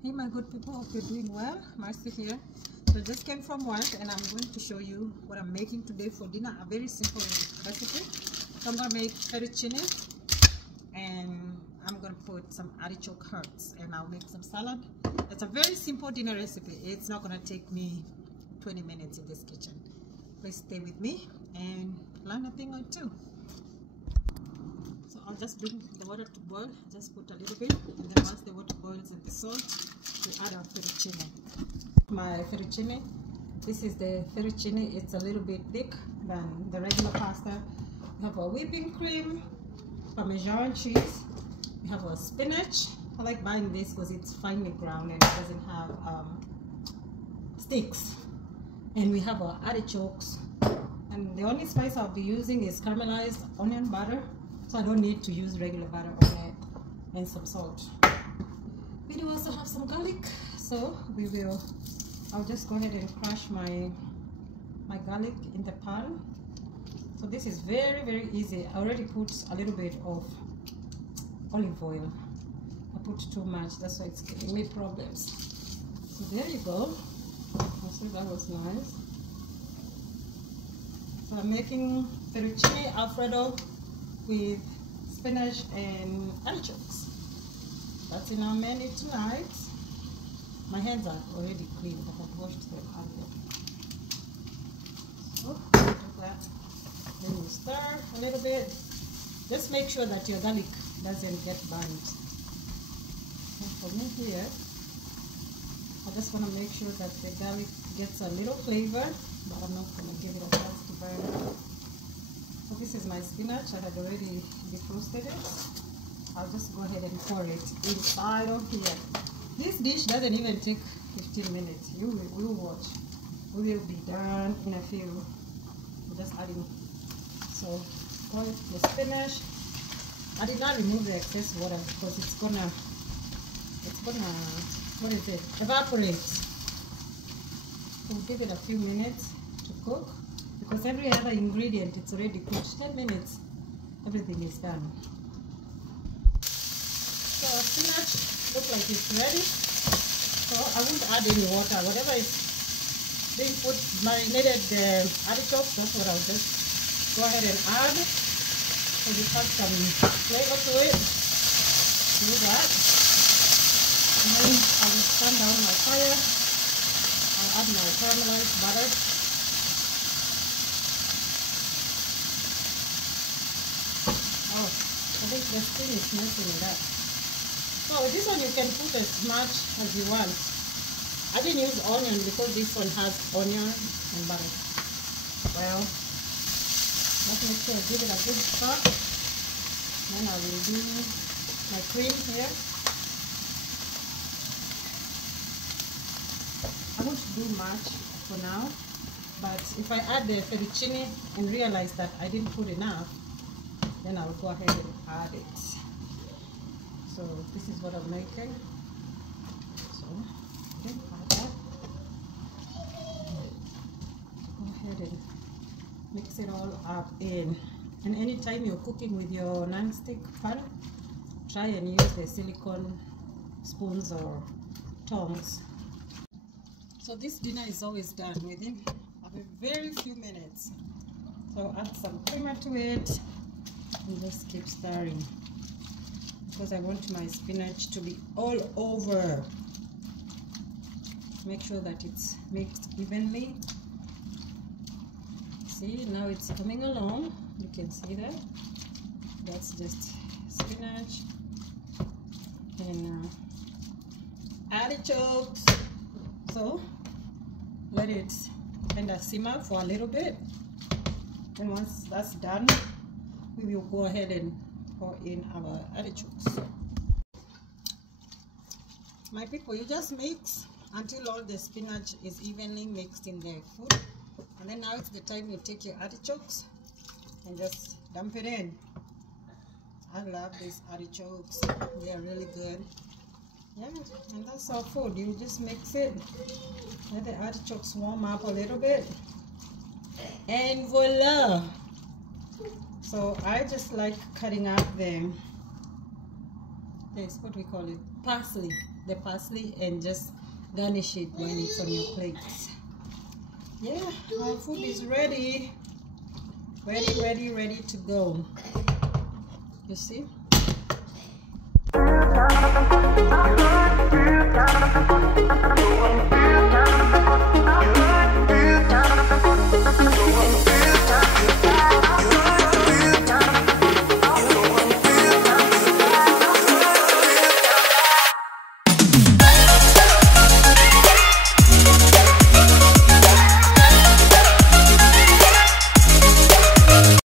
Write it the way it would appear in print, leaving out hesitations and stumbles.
Hey my good people, hope you're doing well. Marcy here. So I just came from work and I'm going to show you what I'm making today for dinner. A very simple recipe. So I'm going to make fettuccine and I'm going to put some artichoke hearts and I'll make some salad. It's a very simple dinner recipe. It's not going to take me 20 minutes in this kitchen. Please stay with me and learn a thing or two. So I'll just bring the water to boil, just put a little bit, and then once the water boils and the salt, we add our fettuccine. My fettuccine, this is the fettuccine, it's a little bit thick than the regular pasta. We have our whipping cream, Parmesan cheese, we have our spinach. I like buying this because it's finely ground and it doesn't have sticks. And we have our artichokes, and the only spice I'll be using is caramelized onion butter. So I don't need to use regular butter on it, and some salt. We do also have some garlic, so I'll just go ahead and crush my garlic in the pan. So this is very, very easy. I already put a little bit of olive oil. I put too much, that's why it's giving me problems. So there you go. So that was nice. So I'm making fettuccine Alfredo with spinach and artichokes. That's in our menu tonight. My hands are already clean, but I've washed them earlier. So do that. Then you stir a little bit. Just make sure that your garlic doesn't get burnt. And for me here, I just want to make sure that the garlic gets a little flavor, but I'm not going to give it a chance to burn. So this is my spinach. I had already defrosted it. I'll just go ahead and pour it inside of here. This dish doesn't even take 15 minutes. You will watch. We will be done in a few. I'm just adding. So pour the spinach. I did not remove the excess water because it's gonna what is it? Evaporate. We'll give it a few minutes to cook. Because every other ingredient, it's already cooked. 10 minutes, everything is done. So our spinach looks like it's ready. So I won't add any water. Whatever is being put, marinated the artichokes, that's what I'll just go ahead and add. So you add some flavor to it. Do that. And then I will turn down my fire. I'll add my caramelized butter. I think the screen is messing it up. So this one you can put as much as you want. I didn't use onion because this one has onion and butter. Well, let's make sure I give it a good stir. Then I will do my cream here. I won't do much for now, but if I add the fettuccine and realize that I didn't put enough, then I'll go ahead and add it. So this is what I'm making. So add that. Go ahead and mix it all up in. And anytime you're cooking with your non-stick pan, try and use the silicone spoons or tongs. So this dinner is always done within a very few minutes. So add some creamer to it. And just keep stirring because I want my spinach to be all over. Make sure that it's mixed evenly. See, now it's coming along. You can see that. That's just spinach and artichokes. So let it kind of simmer for a little bit. And once that's done, we will go ahead and pour in our artichokes. My people, you just mix until all the spinach is evenly mixed in the food. And then now it's the time you take your artichokes and just dump it in. I love these artichokes. They are really good. Yeah, and that's our food. You just mix it. Let the artichokes warm up a little bit. And voila! So I just like cutting up the, what we call it, parsley, and just garnish it when it's on your plates. Yeah, our food is ready. Ready to go. You see?